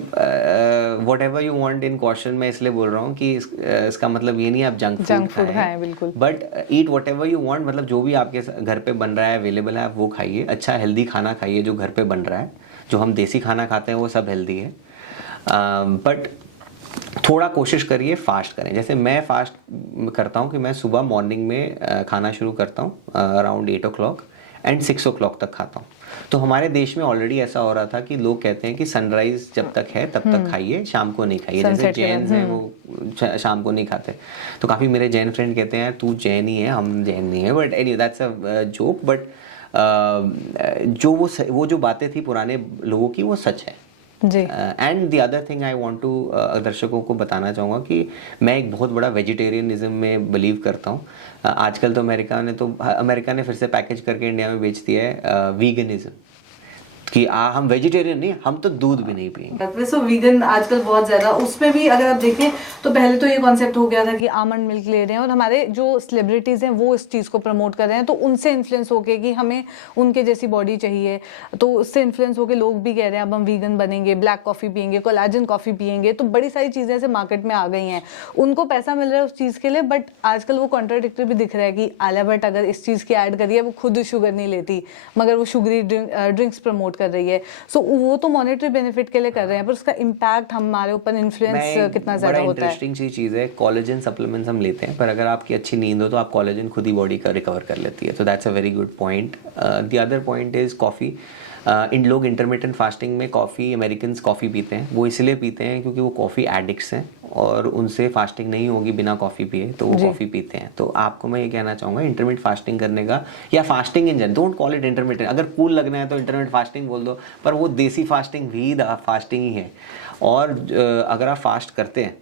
whatever you want in question मैं इसलिए बोल रहा हूँ कि इसका मतलब ये नहीं आप जंक फूड खाएं, बिल्कुल, but eat whatever you want, मतलब जो भी आपके घर पे बन रहा है अवेलेबल है आप वो खाइए। अच्छा हेल्दी खाना खाइए जो घर पे बन रहा है। जो हम देसी खाना खाते हैं वो सब हेल्दी है, बट थोड़ा कोशिश करिए फास्ट करें। जैसे मैं फास्ट करता हूँ कि मैं सुबह मॉर्निंग में खाना शुरू करता हूँ अराउंड 8 o'clock एंड 6 o'clock तक खाता हूँ। तो हमारे देश में ऑलरेडी ऐसा हो रहा था कि लोग कहते हैं कि सनराइज जब तक है तब तक खाइए, शाम को नहीं खाइए। जैसे जैन हैं वो शाम को नहीं खाते। तो काफ़ी मेरे जैन फ्रेंड कहते हैं तू जैन ही है, हम जैन नहीं है, but any that's a joke. But जो वो जो बातें थी पुराने लोगों की वो सच है। And the other thing I want to दर्शकों को बताना चाहूँगा कि मैं एक बहुत बड़ा वेजिटेरियनिज्म में बिलीव करता हूँ। आजकल तो अमेरिका ने फिर से पैकेज करके इंडिया में बेच दिया है वीगनिज्म, कि हम वेजिटेरियन नहीं, हम तो दूध भी नहीं पिएंगे। सो वीगन आजकल बहुत ज़्यादा, उसमें भी अगर आप देखें तो पहले तो ये कॉन्सेप्ट हो गया था कि आमंड मिल्क ले रहे हैं, और हमारे जो सेलिब्रिटीज़ हैं वो इस चीज़ को प्रमोट कर रहे हैं, तो उनसे इन्फ्लुएंस होके कि हमें उनके जैसी बॉडी चाहिए, तो उससे इन्फ्लुएंस होके लोग भी कह रहे हैं अब हम वीगन बनेंगे, ब्लैक कॉफ़ी पियेंगे, कोलाजन कॉफ़ी पियेंगे। तो बड़ी सारी चीज़ें ऐसे मार्केट में आ गई हैं, उनको पैसा मिल रहा है उस चीज़ के लिए, बट आजकल वो कॉन्ट्राडिक्टरी भी दिख रहा है कि आलिया भट्ट अगर इस चीज़ की ऐड करी है, वो खुद शुगर नहीं लेती मगर वो शुगरी ड्रिंक्स प्रमोट कर रही है। सो वो तो मॉनेटरी बेनिफिट के लिए कर रहे हैं, पर उसका इम्पैक्ट हमारे ऊपर इन्फ्लुएंस कितना ज्यादा होता है। इंटरेस्टिंग सी चीज़ है, कोलेजन सप्लीमेंट्स हम लेते हैं, पर अगर आपकी अच्छी नींद हो तो आप कोलेजन खुद ही बॉडी का रिकवर कर लेती है। तो that's a very good point. The other point is coffee. इन लोग इंटरमिटेंट फास्टिंग में कॉफ़ी, अमेरिकन्स कॉफ़ी पीते हैं, वो इसलिए पीते हैं क्योंकि वो कॉफ़ी एडिक्ट्स हैं और उनसे फास्टिंग नहीं होगी बिना कॉफ़ी पिए, तो वो कॉफ़ी पीते हैं। तो आपको मैं ये कहना चाहूँगा इंटरमिटेंट फास्टिंग करने का, या fasting in general, don't call it intermittent. अगर कूल लगना है तो इंटरमिटेंट फास्टिंग बोल दो, पर वो देसी फास्टिंग भी फास्टिंग ही है। और अगर आप फास्ट करते हैं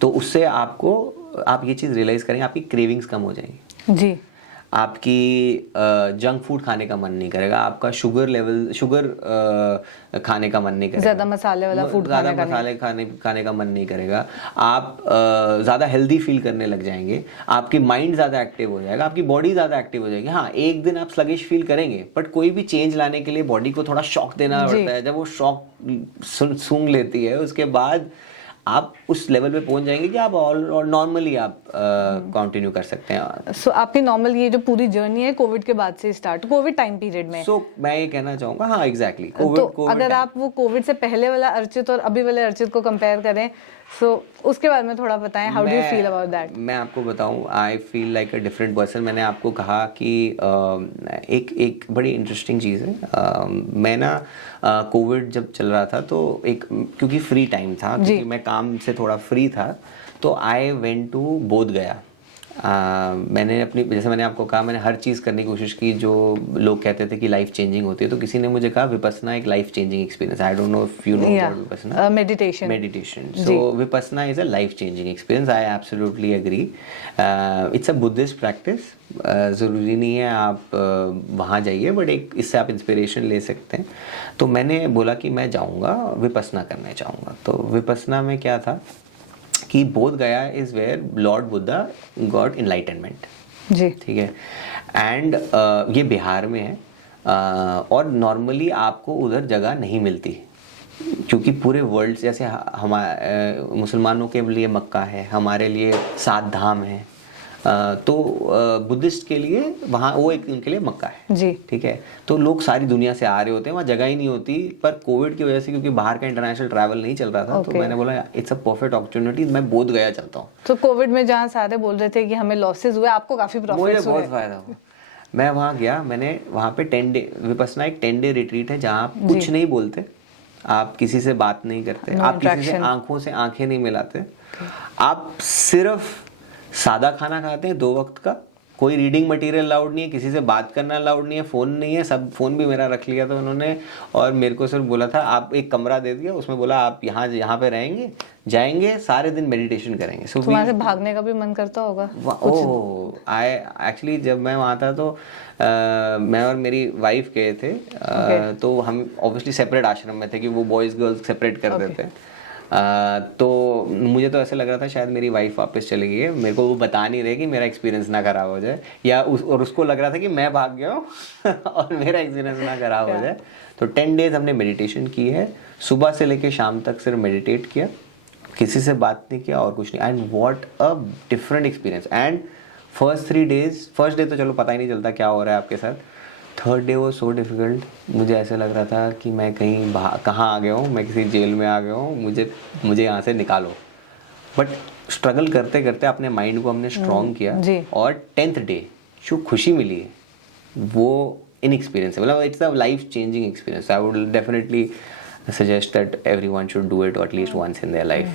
तो उससे आप ये चीज़ रियलाइज़ करेंगे, आपकी क्रेविंग्स कम हो जाएंगी जी, आपकी जंक फूड खाने का मन नहीं करेगा, आपका शुगर खाने का मन नहीं करेगा, ज़्यादा मसाले वाला फूड खाने का मन नहीं करेगा, आप ज़्यादा हेल्दी फील करने लग जाएंगे, आपकी माइंड ज़्यादा एक्टिव हो जाएगा, आपकी बॉडी ज़्यादा एक्टिव हो जाएगी। हाँ, एक दिन आप स्लगिश फील करेंगे, बट कोई भी चेंज लाने के लिए बॉडी को थोड़ा शॉक देना पड़ता है। जब वो शॉक सूंघ लेती है उसके बाद आप उस लेवल पे पहुंच जाएंगे कि आप और नॉर्मली आप कंटिन्यू कर सकते हैं। सो आपकी नॉर्मल ये जो पूरी जर्नी है कोविड के बाद से स्टार्ट, कोविड टाइम पीरियड में। मैं ये कहना चाहूँगा, हाँ एग्जैक्टली, कोविड अगर आप वो कोविड से पहले वाला अर्चित और अभी वाले अर्चित को कंपेयर करें, उसके बारे में थोड़ा बताएं, how do you feel about that? मैं आपको बताऊं, I feel like a different person. मैंने आपको कहा कि एक बड़ी इंटरेस्टिंग चीज़ है। मैं ना कोविड जब चल रहा था तो क्योंकि फ्री टाइम था, क्योंकि मैं काम से थोड़ा फ्री था, तो आई वेंट टू बोध गया। जैसे मैंने आपको कहा, मैंने हर चीज़ करने की कोशिश की जो लोग कहते थे कि लाइफ चेंजिंग होती है। तो किसी ने मुझे कहा विपस्सना एक life changing experience. I don't know if you know about Vipassana. Meditation. So Vipassana is a life changing experience. I absolutely agree. It's a Buddhist practice. ज़रूरी नहीं है आप वहाँ जाइए, बट इससे आप इंस्पिरेशन ले सकते हैं। तो मैंने बोला कि मैं जाऊँगा, विपस्सना करने जाऊँगा। तो विपस्सना में क्या था कि Bodh Gaya is where lord Buddha got enlightenment. जी। ठीक है। एंड ये बिहार में है, और नॉर्मली आपको उधर जगह नहीं मिलती, क्योंकि पूरे वर्ल्ड जैसे हमारे मुसलमानों के लिए मक्का है, हमारे लिए 7 धाम है, तो बुद्धिस्ट के लिए वहाँ वो एक उनके लिए मक्का है जी। ठीक है। तो लोग सारी दुनिया से आ रहे होते हैं, वहाँ जगह ही नहीं होती, पर कोविड की वजह से क्योंकि बाहर का इंटरनेशनल ट्रैवल नहीं चल रहा था, तो मैंने बोला इट्स अ परफेक्ट अपॉर्चुनिटी, मैं बोध गया चलता हूँ। तो कोविड में जहाँ सारे बोल रहे थे कि हमें लॉसेस हुए, आपको काफी मुझे प्रॉफिट्स हुए। बहुत फायदा हुआ। मैं वहाँ गया, मैंने वहाँ पे 10 डे विपस्सना एक 10 डे रिट्रीट है जहाँ आप कुछ नहीं बोलते, आप किसी से बात नहीं करते, No आप किसी से interaction. आंखों से आंखें नहीं मिलाते, आप सिर्फ सादा खाना खाते हैं 2 वक्त का, कोई रीडिंग मटेरियल अलाउड नहीं है, किसी से बात करना अलाउड नहीं है, फ़ोन नहीं है, सब फ़ोन भी मेरा रख लिया था उन्होंने, और मेरे को सिर्फ बोला था आप एक कमरा दे दिया, उसमें बोला आप यहाँ पे रहेंगे, जाएंगे, सारे दिन मेडिटेशन करेंगे। तो वहाँ से भागने का भी मन करता होगा? ओह आई एक्चुअली जब मैं वहाँ था तो मैं और मेरी वाइफ गए थे, तो हम ऑब्वियसली सेपरेट आश्रम में थे कि वो बॉयज़ गर्ल्स सेपरेट कर देते हैं। तो मुझे तो ऐसे लग रहा था शायद मेरी वाइफ वापस चली गई है, मेरे को वो बता नहीं रहे कि मेरा एक्सपीरियंस ना खराब हो जाए, या और उसको लग रहा था कि मैं भाग गया हूँ और मेरा एक्सपीरियंस ना खराब हो जाए। तो 10 डेज हमने मेडिटेशन की है, सुबह से लेके शाम तक सिर्फ मेडिटेट किया, किसी से बात नहीं किया और कुछ नहीं, and what a different experience. And first 3 days, first day तो चलो पता ही नहीं चलता क्या हो रहा है आपके साथ, थर्ड डे वो सो डिफ़िकल्ट, मुझे ऐसे लग रहा था कि मैं कहीं कहाँ आ गया हूँ, मैं किसी जेल में आ गया हूँ, मुझे यहाँ से निकालो। बट स्ट्रगल करते करते अपने माइंड को हमने स्ट्रॉन्ग किया, और 10th डे जो खुशी मिली है वो इन एक्सपीरियंस है, मतलब it's a life changing experience. I would definitely suggest that everyone should do it at least once in their life.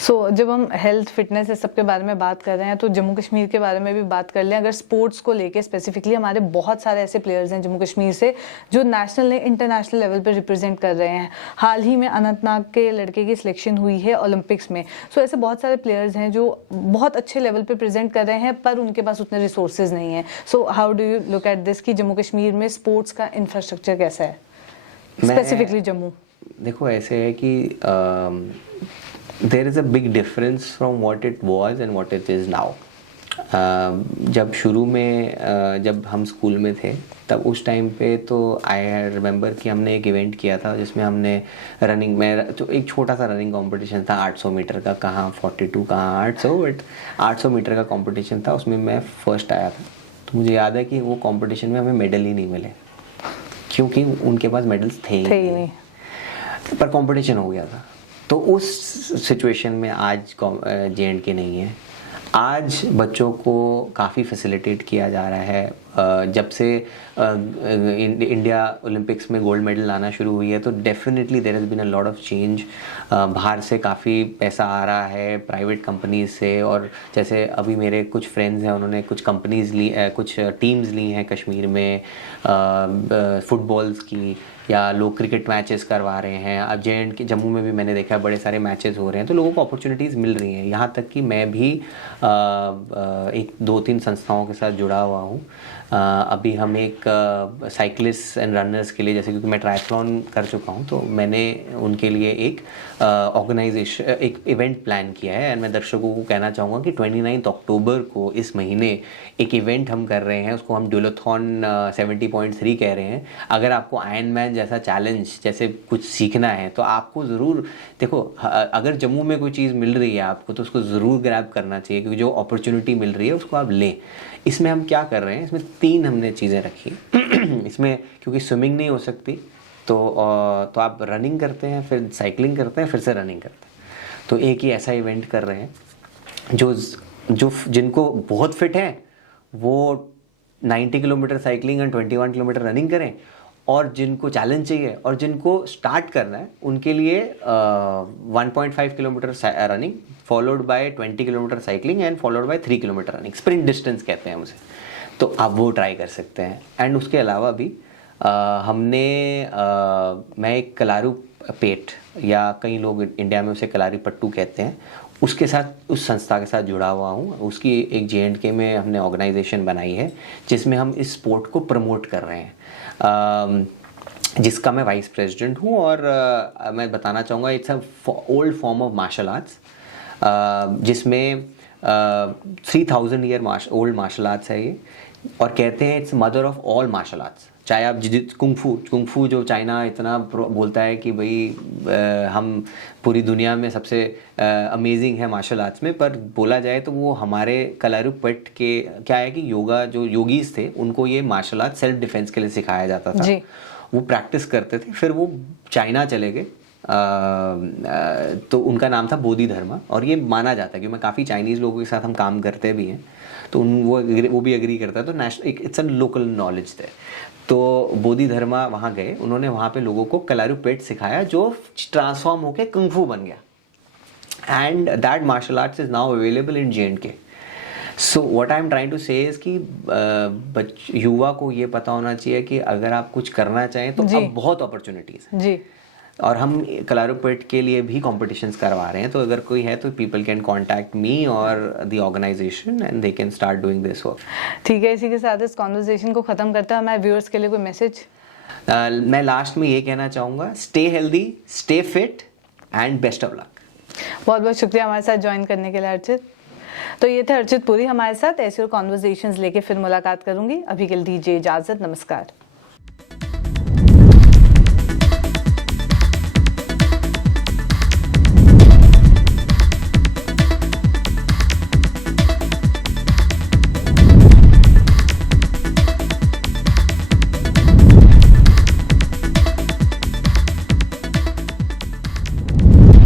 So जब हम हेल्थ फिटनेस इस सब के बारे में बात कर रहे हैं तो जम्मू कश्मीर के बारे में भी बात कर लें। अगर स्पोर्ट्स को लेके स्पेसिफिकली हमारे बहुत सारे ऐसे प्लेयर्स हैं जम्मू कश्मीर से जो नेशनल ने इंटरनेशनल लेवल पे रिप्रेजेंट कर रहे हैं। हाल ही में अनंतनाग के लड़के की सिलेक्शन हुई है ओलंपिक्स में। सो ऐसे बहुत सारे प्लेयर्स हैं जो बहुत अच्छे लेवल पे प्रेजेंट कर रहे हैं पर उनके पास उतने रिसोर्सेज नहीं है। So how do you look at this कि जम्मू कश्मीर में स्पोर्ट्स का इंफ्रास्ट्रक्चर कैसा है स्पेसिफिकली जम्मू? देखो ऐसे है कि there is a big difference from what it was and what it is now. जब शुरू में जब हम स्कूल में थे तब उस टाइम पे तो आई रिमेंबर कि हमने एक इवेंट किया था जिसमें हमने रनिंग में तो एक छोटा सा रनिंग कंपटीशन था 800 मीटर का, कहाँ 42 कहाँ 800, बट 800 मीटर का कंपटीशन था, उसमें मैं फर्स्ट आया था। तो मुझे याद है कि वो कंपटीशन में हमें मेडल ही नहीं मिले क्योंकि उनके पास मेडल्स थे ही नहीं, पर कंपटीशन हो गया था। तो उस सिचुएशन में आज J&K नहीं है। आज बच्चों को काफ़ी फैसिलिटेट किया जा रहा है। जब से इंडिया ओलंपिक्स में गोल्ड मेडल लाना शुरू हुई है तो definitely there has been a lot of change. बाहर से काफ़ी पैसा आ रहा है प्राइवेट कंपनीज से, और जैसे अभी मेरे कुछ फ्रेंड्स हैं उन्होंने कुछ कंपनीज ली, कुछ टीम्स ली हैं कश्मीर में फुटबॉल्स की, या लोग क्रिकेट मैचेस करवा रहे हैं। अब J&K जम्मू में भी मैंने देखा है बड़े सारे मैचेस हो रहे हैं, तो लोगों को अपॉर्चुनिटीज़ मिल रही हैं। यहाँ तक कि मैं भी एक 2-3 संस्थाओं के साथ जुड़ा हुआ हूँ। अभी हम एक साइकिलिस्ट एंड रनर्स के लिए, जैसे क्योंकि मैं ट्रायथलॉन कर चुका हूँ तो मैंने उनके लिए एक ऑर्गेनाइजेशन एक इवेंट प्लान किया है। एंड मैं दर्शकों को कहना चाहूँगा कि 29 अक्टूबर को इस महीने एक इवेंट हम कर रहे हैं, उसको हम ड्यूलोथॉन 70.3 कह रहे हैं। अगर आपको आयरन मैन जैसा चैलेंज जैसे कुछ सीखना है तो आपको ज़रूर देखो, अगर जम्मू में कोई चीज़ मिल रही है आपको तो उसको ज़रूर ग्रैब करना चाहिए, क्योंकि जो अपॉर्चुनिटी मिल रही है उसको आप लें। इसमें हम क्या कर रहे हैं, इसमें 3 हमने चीज़ें रखी। इसमें क्योंकि स्विमिंग नहीं हो सकती तो आप रनिंग करते हैं, फिर साइकिलिंग करते हैं, फिर से रनिंग करते हैं। तो एक ही ऐसा इवेंट कर रहे हैं जो जिनको बहुत फिट है वो 90 kilometre cycling and 21 kilometre running करें, और जिनको चैलेंज चाहिए और जिनको स्टार्ट करना है उनके लिए 1.5 kilometre running followed by 20 kilometre cycling and followed by 3 kilometre running, sprint distance कहते हैं उसे। तो आप वो ट्राई कर सकते हैं। एंड उसके अलावा भी मैं एक कलारू पेट, या कई लोग इंडिया में उसे कलारी पट्टू कहते हैं, उसके साथ उस संस्था के साथ जुड़ा हुआ हूँ। उसकी एक J&K में हमने ऑर्गेनाइजेशन बनाई है जिसमें हम इस स्पोर्ट को प्रमोट कर रहे हैं, जिसका मैं वाइस प्रेसिडेंट हूँ। और मैं बताना चाहूँगा it's a old form of martial arts, जिसमें 3000 ईयर ओल्ड मार्शल आर्ट्स है ये, और कहते हैं it's mother of all martial arts. चाहे आप कुंग फू जो चाइना इतना बोलता है कि भाई हम पूरी दुनिया में सबसे अमेजिंग है मार्शल आर्ट्स में, पर बोला जाए तो वो हमारे कलारुपेट के क्या है कि योगा जो योगीज थे उनको ये मार्शल आर्ट सेल्फ डिफेंस के लिए सिखाया जाता था जी। वो प्रैक्टिस करते थे, फिर वो चाइना चले गए। तो उनका नाम था बोधि धर्मा, और ये माना जाता है कि मैं काफ़ी चाइनीज़ लोगों के साथ हम काम करते भी हैं तो वो भी एग्री करता है, तो national it's a local knowledge थे। तो बोधि धर्मा वहाँ गए, उन्होंने वहाँ पे लोगों को कलारुपेट सिखाया जो ट्रांसफॉर्म होके कुंग फू बन गया, and that martial arts is now available in J&K। So what I am trying to say is कि युवा को ये पता होना चाहिए कि अगर आप कुछ करना चाहें तो अब बहुत अपॉर्चुनिटीज हैं जी। और हम कलारुपेट के लिए भी कॉम्पिटिशन्स करवा रहे हैं, तो अगर कोई है तो पीपल कैन कॉन्टैक्ट मी और the organization and they can start doing this work. ठीक है, इसी के साथ इस कॉन्वर्सेशन को ख़त्म करते हैं। हमारे व्यूअर्स के लिए कोई मैसेज? मैं लास्ट में ये कहना चाहूँगा, stay healthy, stay fit and best of luck. बहुत बहुत शुक्रिया हमारे साथ ज्वाइन करने के लिए अर्चित। तो ये थे अर्चित पुरी हमारे साथ। ऐसे और कॉन्वर्सेशंस लेके फिर मुलाकात करूंगी। अभी के लिए दीजिए इजाज़त, नमस्कार।